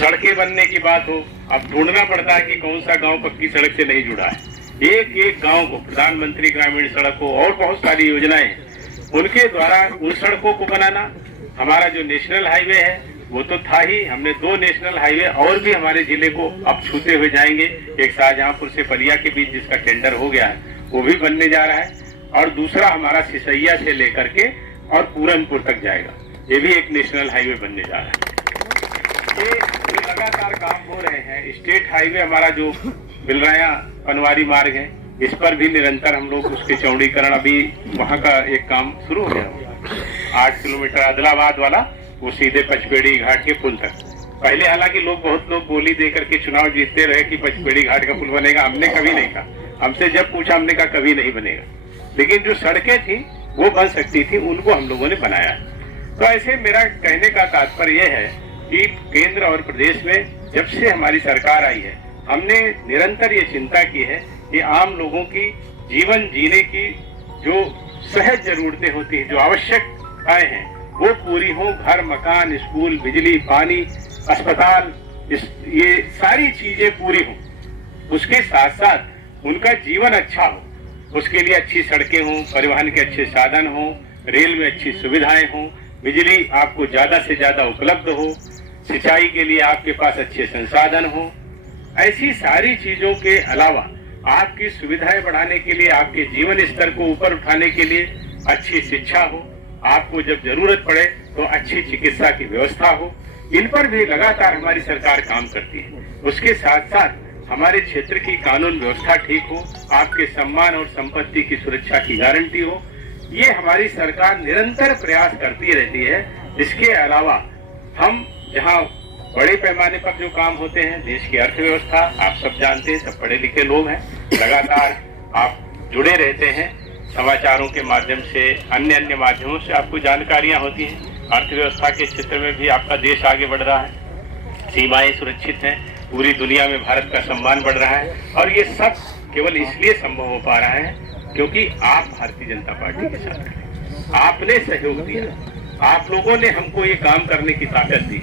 सड़कें बनने की बात हो, अब ढूंढना पड़ता है कि कौन सा गांव पक्की सड़क से नहीं जुड़ा है। एक एक गांव को प्रधानमंत्री ग्रामीण सड़क हो और बहुत सारी योजनाएं हैं, उनके द्वारा उन सड़कों को बनाना। हमारा जो नेशनल हाईवे है वो तो था ही, हमने 2 नेशनल हाईवे और भी हमारे जिले को अब छूते हुए जाएंगे। एक शाहजहांपुर से बलिया के बीच जिसका टेंडर हो गया है वो भी बनने जा रहा है, और दूसरा हमारा सिसैया से लेकर के और पूरनपुर तक जाएगा, ये भी एक नेशनल हाईवे बनने जा रहा है। ये लगातार काम हो रहे हैं। स्टेट हाईवे हमारा जो बिलराया पनवारी मार्ग है, इस पर भी निरंतर हम लोग उसके चौड़ीकरण, अभी वहाँ का एक काम शुरू हो गया 8 किलोमीटर आदिलाबाद वाला, वो सीधे पचपेड़ी घाट के पुल तक। पहले हालांकि बहुत लोग बोली दे करके चुनाव जीतते रहे कि पचपेड़ी घाट का पुल बनेगा, हमने कभी नहीं कहा। हमसे जब पूछा हमने कहा कभी नहीं बनेगा, लेकिन जो सड़कें थी वो बन सकती थी, उनको हम लोगों ने बनाया। तो ऐसे मेरा कहने का तात्पर्य यह है कि केंद्र और प्रदेश में जब से हमारी सरकार आई है, हमने निरंतर ये चिंता की है कि आम लोगों की जीवन जीने की जो सहज जरूरतें होती हैं, जो आवश्यकताएं हैं, वो पूरी हो। घर, मकान, स्कूल, बिजली, पानी, अस्पताल, ये सारी चीजें पूरी हो। उसके साथ साथ उनका जीवन अच्छा हो, उसके लिए अच्छी सड़कें हों, परिवहन के अच्छे साधन हों, रेल में अच्छी सुविधाएं हों, बिजली आपको ज्यादा से ज्यादा उपलब्ध हो, सिंचाई के लिए आपके पास अच्छे संसाधन हों। ऐसी सारी चीजों के अलावा आपकी सुविधाएं बढ़ाने के लिए, आपके जीवन स्तर को ऊपर उठाने के लिए अच्छी शिक्षा हो, आपको जब जरूरत पड़े तो अच्छी चिकित्सा की व्यवस्था हो, इन पर भी लगातार हमारी सरकार काम करती है। उसके साथ साथ हमारे क्षेत्र की कानून व्यवस्था ठीक हो, आपके सम्मान और संपत्ति की सुरक्षा की गारंटी हो, ये हमारी सरकार निरंतर प्रयास करती रहती है। इसके अलावा हम जहाँ बड़े पैमाने पर जो काम होते हैं, देश की अर्थव्यवस्था आप सब जानते हैं, सब पढ़े लिखे लोग हैं, लगातार आप जुड़े रहते हैं समाचारों के माध्यम से, अन्य माध्यमों से आपको जानकारियां होती हैं। अर्थव्यवस्था के क्षेत्र में भी आपका देश आगे बढ़ रहा है, सीमाएं सुरक्षित हैं, पूरी दुनिया में भारत का सम्मान बढ़ रहा है, और ये सब केवल इसलिए संभव हो पा रहा है क्योंकि आप भारतीय जनता पार्टी के साथ हैं। आपने सहयोग दिया, आप लोगों ने हमको ये काम करने की ताकत दी।